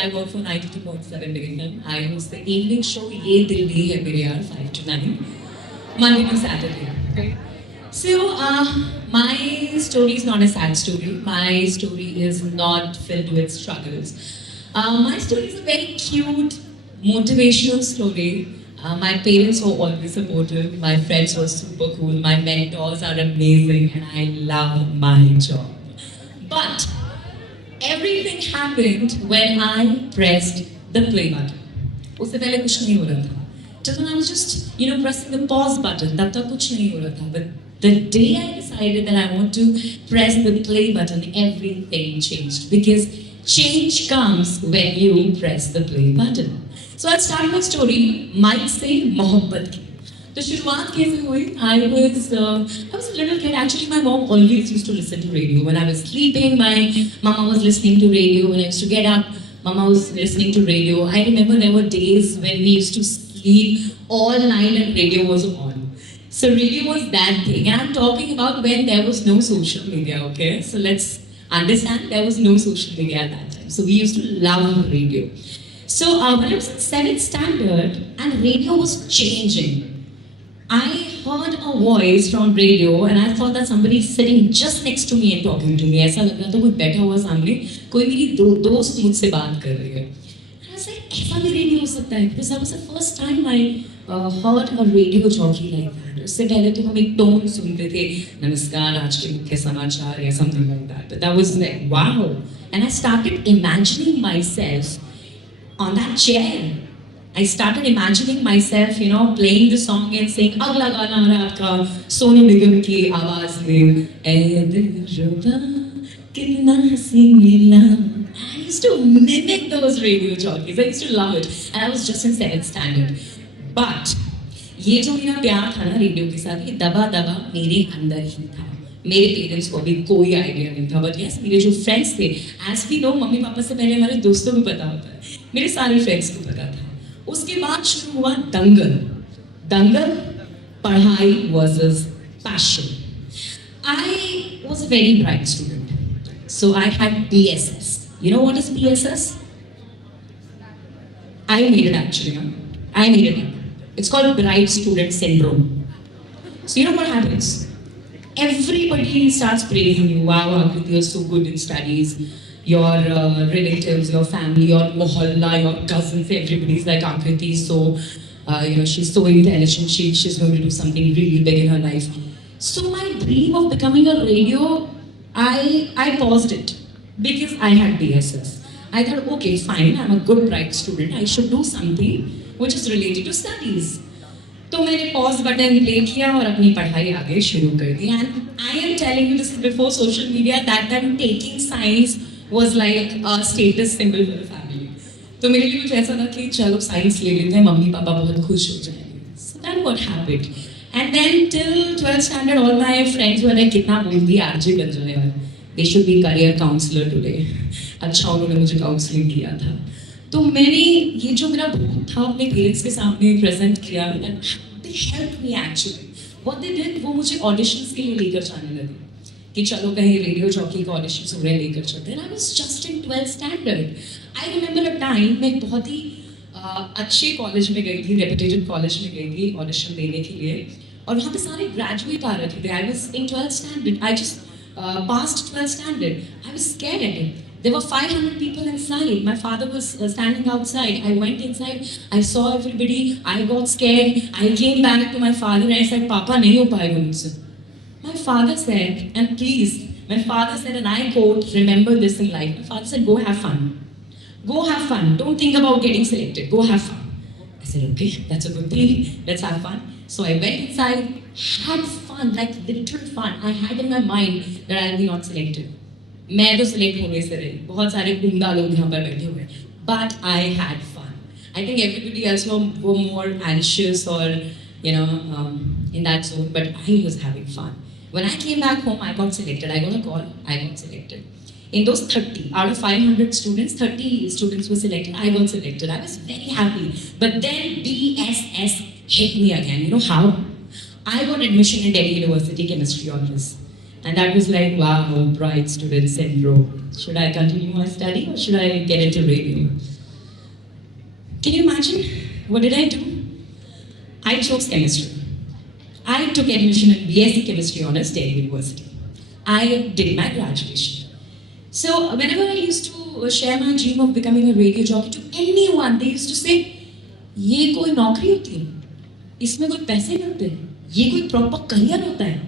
I work for 92.7 Million. I host the evening show Ye Dilli Hai Mere Yaar 5 to 9, Monday to Saturday. Okay. So, my story is not a sad story. My story is not filled with struggles. My story is a very cute, motivational story. My parents were always supportive. My friends were super cool. My mentors are amazing, and I love my job. But everything happened when I pressed the play button. उससे पहले कुछ नहीं हो रहा था. Just when I was just, pressing the pause button, तब तक कुछ नहीं हो रहा था. But the day I decided that I want to press the play button, everything changed. Because change comes when you press the play button. So I'll start my story, might say मोहब्बत की. तो शुरुआत कैसे हुई? I was a little kid. Actually, my mom always used to listen to radio. When I was sleeping, my mama was listening to radio. When I used to get up, mama was listening to radio. I remember there were days when we used to sleep all night and radio was on. So radio was that thing. And I'm talking about when there was no social media, okay? So let's understand there was no social media at that time. So we used to love radio. So when I was in 7th standard and radio was changing, I heard a voice from radio and I thought that somebody is sitting just next to me and talking to me. ऐसा लग रहा था कोई बैठा हुआ सामने, कोई मेरी दोस्त मुझसे बात कर रही है. And I was like, ऐसा भी रेडियो हो सकता है? Because that was the first time I heard a radio jockey like that. उससे पहले तो हम एक टोन सुनते थे, नमस्कार आज के मुख्य समाचार या something like that. But that was like, wow. And I started imagining myself on that chair. I started imagining myself, playing the song and saying, "Agla gana aa raat ka Sonu Nigam ki आवाज में, ऐ दिलरुबा कितना हंसी मिला." I used to mimic those radio jockeys. I used to love it, and I was just in 7th standard. But ये जो मेरा प्यार था ना रेडियो के साथ, ये दबा दबा मेरे अंदर ही था. मेरे पेरेंट्स को अभी कोई आइडिया नहीं था. बट यस, मेरे जो फ्रेंड्स थे, as we know, mummy papa से पहले हमारे दोस्तों को पता होता है, मेरे सारे फ्रेंड्स को पता था. उसके बाद शुरू हुआ दंगल. दंगल, पढ़ाई versus passion. I was a very bright student. So I had BSS. You know what is BSS? I made it actually. I made it. It's called Bright Student Syndrome. So you know what happens? Everybody starts praising you. Wow, Akriti, you're so good in studies. Your relatives, your family, your mohalla, your cousins, everybody's like, Akriti, so, she's so intelligent, she's going to do something really big in her life. So my dream of becoming a radio, I paused it because I had BSS. I thought, okay, fine, I'm a good, bright student, I should do something which is related to studies. तो मैंने pause button ले किया और अपनी पढ़ाई आगे शुरू कर दी. And I am telling you this before social media, that time taking science was like a status symbol for the family. तो मेरे लिए कुछ ऐसा था कि चलो साइंस ले लेते हैं, मम्मी पापा बहुत खुश हो जाएंगे. So that's what happened. And then till 12th standard, all my friends were like, कितना बोल दिया, आरजे बन जाओ यार. They should be career counselor today. अच्छा उन्होंने मुझे काउंसलिंग किया था. तो मैंने ये जो मेरा भूत था अपने पेरेंट्स के सामने प्रेजेंट किया. They helped me actually. What they did, वो मुझे ऑडिशंस के लिए लेकर जाने लगे कि चलो कहीं रेडियो जॉकी का ऑडिशंस हो रहे हैं, लेकर चलते हैं. I was just in 12th standard. I remember a time मैं एक बहुत ही अच्छे कॉलेज में गई थी, रेपुटेटेड कॉलेज में गई थी ऑडिशन देने के लिए, और वहाँ पे सारे ग्रेजुएट आ रहे थे. I was in 12th standard. I just passed 12th standard. I was scared at it. There were 500 people inside. My father was standing outside. I went inside. I saw everybody. I got scared. I came back to my father and I said, "Papa, नहीं हो पाएगा मुझसे." My father said, and please, my father said, and I quote, remember this in life. My father said, "Go have fun. Go have fun. Don't think about getting selected. Go have fun." I said, "Okay, that's a good thing. Let's have fun." So I went inside, had fun, like literal fun. I had in my mind that I'll be not selected. मैं तो select होने से रही, बहुत सारे गुंडा लोग यहाँ पर बैठे हुए, but I had fun. I think everybody else were more anxious or in that zone, but I was having fun. When I came back home, I got selected. I got a call. I got selected. In those 30 out of 500 students, 30 students were selected. I got selected. I was very happy. But then BSS hit me again. You know how? I got admission in Delhi University chemistry honors. And that was like, wow, bright student syndrome. Should I continue my study or should I get into radio? Can you imagine? What did I do? I chose chemistry. I took admission in BSc Chemistry Honours, Delhi University. I did my graduation. So whenever I used to share my dream of becoming a radio jockey to anyone, they used to say, ये कोई नौकरी होती है, इसमें कोई पैसे मिलते हैं, ये कोई प्रॉपर करियर होता है.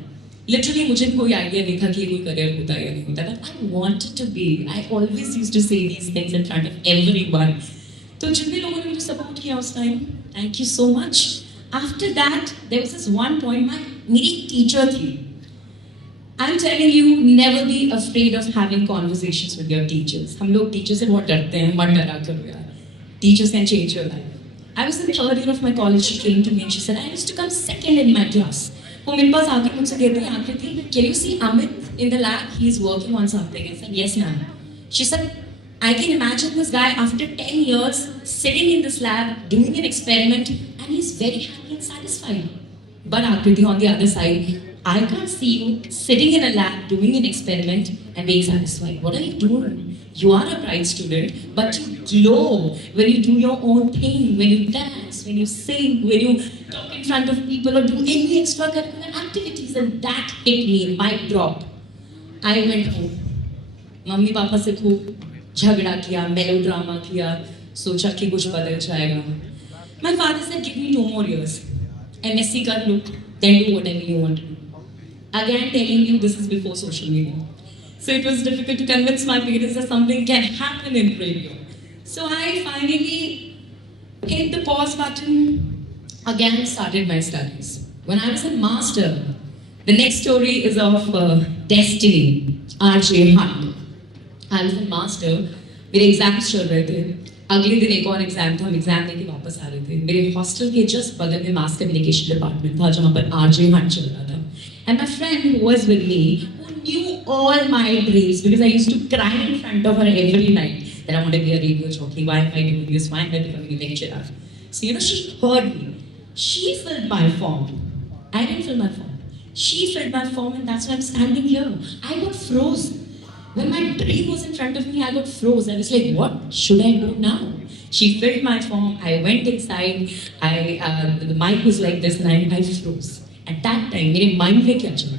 Literally मुझे कोई आइडिया नहीं था कि ये कोई करियर होता है या नहीं होता. But I wanted to be. I always used to say these things in front of everyone. तो जितने लोगों ने मुझे सपोर्ट किया उस time, thank you so much. After that, there was this one point, मेरी टीचर थी. I'm telling you, never be afraid of having conversations with your teachers. हम लोग टीचर से बहुत डरते हैं, मत डरा करो यार. Teachers can change your life. I was in the third year of my college. She came to me and she said, I used to come second in my class. वो मेरे पास आके मुझसे कहती है, आकृति, can you see Amit in the lab? He's working on something. I said, yes, ma'am. She said, I can imagine this guy after 10 years sitting in this lab doing an experiment and he's very happy and satisfied. But Akriti, on the other side, I can't see you sitting in a lab doing an experiment and being satisfied. What are you doing? You are a bright student, but you glow when you do your own thing, when you dance, when you sing, when you talk in front of people or do any extracurricular activities. And that hit me, mic drop. I went home. Mummy papa से खूब झगड़ा किया, melodrama किया, सोचा कि कुछ बदल जाएगा. My father said, give me 2 more years. MSc कर लो, then do whatever you want to do. Again telling you this is before social media. So it was difficult to convince my parents that something can happen in radio. So I finally hit the pause button, again started my studies. When I was in master, the next story is of Destiny, RJ Hunt. I was in master, मेरे exams चल रहे थे. अगले दिन एक और exam था, हम एग्जाम देके वापस आ रहे थे. मेरे हॉस्टल के जस्ट बगल में मास कम्युनिकेशन डिपार्टमेंट था जहाँ पर आरजे हंट चल रहा था. And my friend who was with me, who knew all my dreams, because I used to cry in front of her every night that I want to be a radio jockey, why am I doing this, why am I becoming a lecturer? So she heard me. She filled my form. I didn't fill my form. She filled my form and that's why I'm standing here. I got froze. When my dream was in front of me, I got froze. I was like, what should I do now? She filled my form. I went inside. The mic was like this and I froze. At that time, मेरे mind में क्या चला?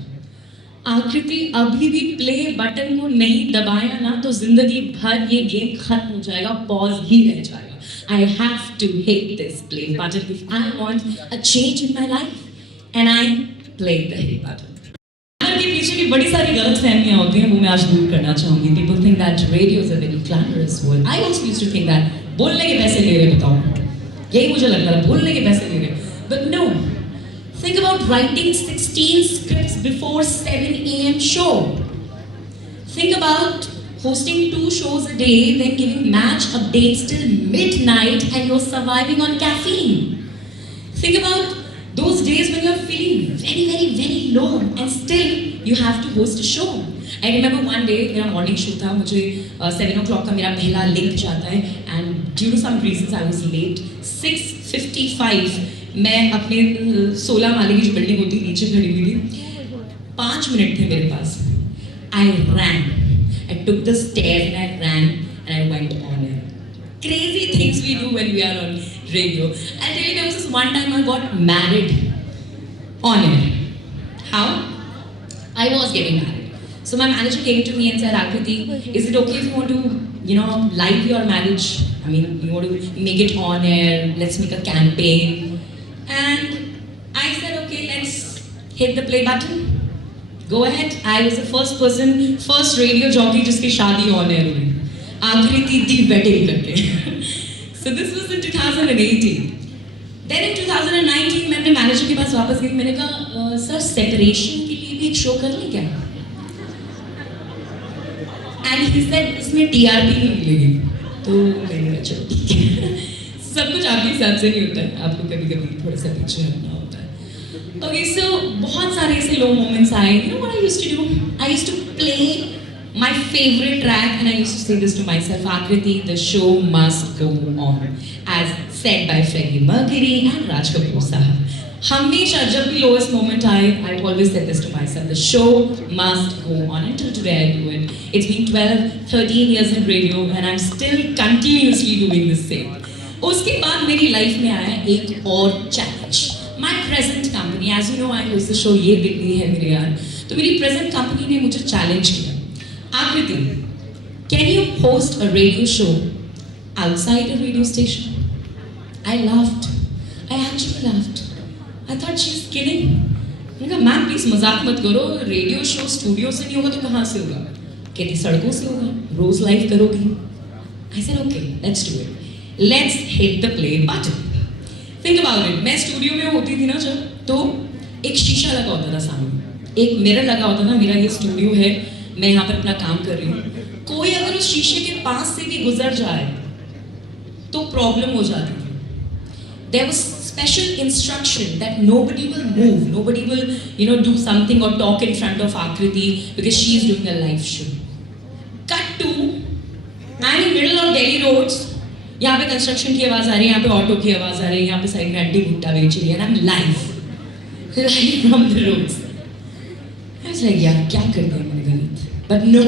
आकृति अभी भी play button को नहीं दबाया ना तो जिंदगी भर ये game खत्म हो जाएगा, pause ही रह जाएगा. I have to hit this play button if I want a change in my life. And I played the hit button. के पीछे की बड़ी सारी गलतफहमियां होती हैं, वो मैं आज दूर करना चाहूंगी. People think that radio is a very glamorous world. I also used to think that बोलने के पैसे ले रहे, बताओ, यही मुझे लगता था, बोलने के पैसे ले रहे. But no, think about writing 16 scripts before 7 a.m. show. Think about hosting 2 shows a day, then giving match updates till midnight, and you're surviving on caffeine. Think about those days when you're feeling very, very, very low and still you have to host a show. I remember one day, मेरा morning show था, मुझे 7 o'clock का मेरा पहला link जाता है and due to some reasons I was late. 6:55 मैं अपने 16 माले की जो बिल्डिंग होती है नीचे खड़ी हुई थी. 5 मिनट थे मेरे पास. I ran. I took the stairs and I ran and I went on air. Crazy things we do when we are on radio. I'll tell you, there was this one time I got married on air. How? I was getting married. So my manager came to me and said, Akriti, is it okay if you want to, live your marriage? I mean, you want to make it on air, let's make a campaign. And I said, okay, let's hit the play button. Go ahead. I was the first radio jockey जिसकी शादी on air हुई. आकृति दी wedding करके. So this was in 2018. Then in 2019 मैं अपने manager के पास वापस गई. मैंने कहा सर सेपरेशन के लिए भी एक शो कर लें क्या? And he said इसमें TRP नहीं मिलेगी. तो मैंने कहा चलो ठीक है. सब कुछ आपके हिसाब से नहीं होता है. आपको कभी-कभी थोड़ा सा पीछे हटना होता है. Okay, so बहुत सारे ऐसे low moments आए. You know what I used to do? I used to play my favorite track and I used to say this to myself, Akriti, the show must go on. As said by Freddie Mercury and Raj Kapoor Sahab. हमेशा जब भी lowest moment I always said this to myself, the show must go on. Until today I do it. It's been 12, 13 years in radio and I'm still continuously doing the same. उसके बाद मेरी life में आया एक और challenge. My present company, as you know, I host the show ये दिल्ली है मेरे यार. तो मेरी present company ने मुझे चैलेंज किया. आकृति, can you host a radio show outside a radio station? I laughed. I actually laughed. I thought she's kidding. मैंने कहा मैम प्लीज मजाक मत करो, रेडियो शो स्टूडियो से नहीं होगा तो कहाँ से होगा? कहती सड़कों से होगा, रोज लाइव करोगी. I said okay, let's do it. Let's hit the play button. Think about it. मैं स्टूडियो में होती थी ना जब, तो एक शीशा लगा होता था सामने, एक मिरर लगा होता था, मेरा ये स्टूडियो है, मैं यहाँ पर अपना काम कर रही हूँ. कोई अगर उस शीशे के पास से भी गुजर जाए तो प्रॉब्लम हो जाती थी. There was special instruction that nobody will move, nobody will, do something or talk in front of Akriti because she is doing a live show. Cut to, I'm in middle of Delhi roads. यहाँ पे construction की आवाज आ रही है, यहाँ पे auto की आवाज आ रही है, यहाँ पे साइड में आंटी भुट्टा बेच रही है, and I'm live from the roads. I was like, यार क्या कर दिया मैंने गलत? But no,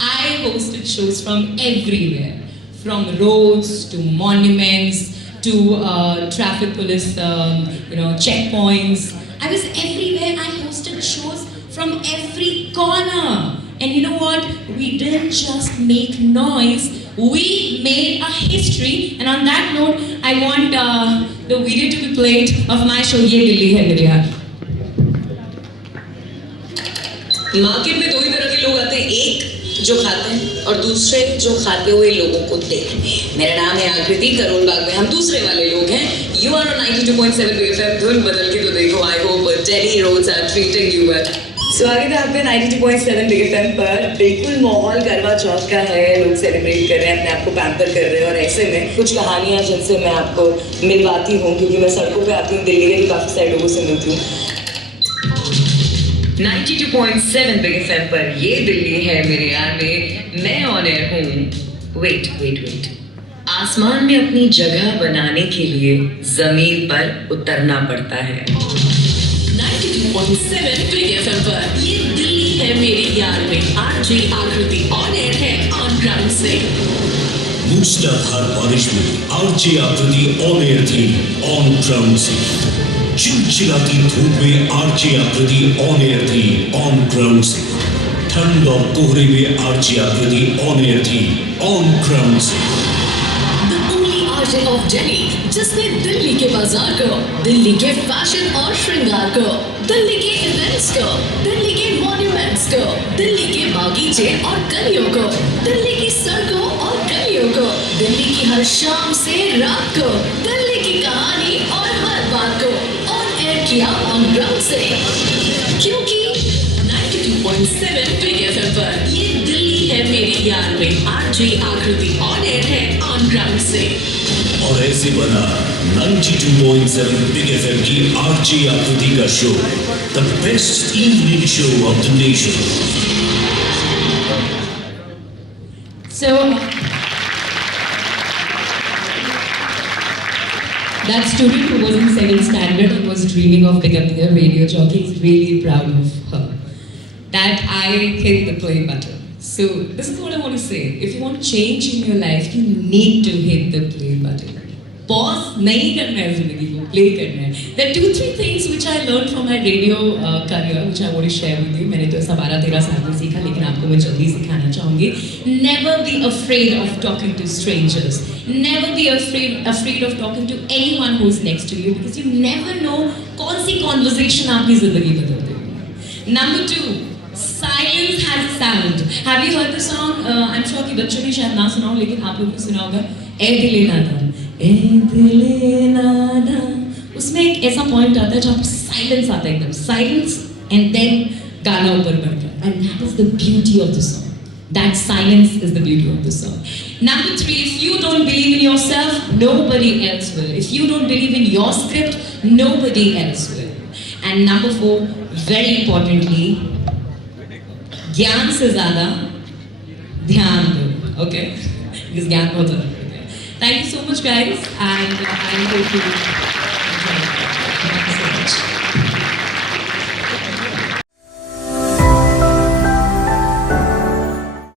I hosted shows from everywhere, from roads to monuments to traffic police, checkpoints. I was everywhere. I hosted shows from every corner. And you know what? We didn't just make noise. We made a history. And on that note, I want the video to be played of my show, Ye Dilli Hai Mere Yaar. Market में दो ही तरह के लोग आते हैं, एक जो खाते हैं और दूसरे जो खाते हुए लोगों को देखने. मेरा नाम है आकृति, करोल बाग में हम दूसरे वाले लोग हैं. You are on 92.7 BFM. धुन बदल के तो देखो. I hope Delhi roads are treating you well. स्वागत है आपका 92.7 BFM पर. बिल्कुल माहौल करवा चौथ का है, लोग सेलिब्रेट कर रहे हैं, अपने आप को पैम्पर कर रहे हैं. और ऐसे में कुछ कहानियां जिनसे मैं आपको मिलवाती हूँ, क्योंकि मैं सड़कों पे आती हूँ, दिल्ली के भी काफ़ी सारे लोगों से मिलती हूँ. 92.7 बिग एफएम पर ये दिल्ली है मेरे यार में मैं ऑन एयर हूँ. वेट आसमान में अपनी जगह बनाने के लिए जमीन पर उतरना पड़ता है. 92.7 बिग एफएम पर ये दिल्ली है मेरे यार में आरजे आकृति ऑन एयर है ऑन ग्राउंड से. मूसलाधार बारिश में आरजे आकृति ऑन एयर थी ऑन ग्राउंड से. चिलचिलाती धूप में आरजे आकृति ऑन एयर थी ऑन ग्राउंड से. ठंड और कोहरे में आरजे आकृति ऑन एयर थी ऑन ग्राउंड से. The only RJ of Delhi जिसने दिल्ली के बाजार को, दिल्ली के फैशन और श्रृंगार को, दिल्ली के इवेंट्स को, दिल्ली के मॉन्यूमेंट्स को, दिल्ली के बागीचे और गलियों को, दिल्ली की सड़कों और गलियों को, दिल्ली की हर शाम से रात को, दिल्ली की कहानी और हर बात को ऑन एयर किया ऑन ग्राउंड से. क्योंकि 92.7 बिग एफएम पर ये दिल्ली है मेरे यार में आरजे आकृति ऑन एयर है ऑन ग्राउंड से. और ऐसे बना 92.7 बिग एफएम की आरजे आकृति का show, the best evening show off the nation. So that student who was in second standard and was dreaming of becoming a radio jockey is really proud of her. That I hit the play button. So this is what I want to say. If you want change in your life, you need to hit the play button. Pause नहीं करना है जिंदगी को, play करना है. There are 2-3 things which I learned from my radio career, which I want to share with you. मैंने तो ऐसा 12-13 साल में सीखा, लेकिन आपको मैं जल्दी सिखाना चाहूँगी. Never be afraid of talking to strangers. Never be afraid of talking to anyone who is next to you, because you never know कौन सी conversation आपकी जिंदगी बदल देगी. Number 2. Silence has a sound. Have you heard the song? I'm sure कि बच्चों ने शायद ना सुना हो, लेकिन आप लोगों ने सुना होगा. ए दिले नादान, ए दिले नादान. उसमें एक ऐसा पॉइंट आता है जहाँ पर साइलेंस आता है, एकदम साइलेंस, एंड देन गाना ऊपर बढ़ता है. And that is the beauty of the song. That silence is the beauty of the song. Number 3, if you don't believe in yourself, nobody else will. If you don't believe in your script, nobody else will. And number 4, very importantly, ज्ञान से ज्यादा ध्यान दो. Okay? Because ज्ञान बहुत ज़रूरी है. Thank you so much guys, and I hope you enjoy.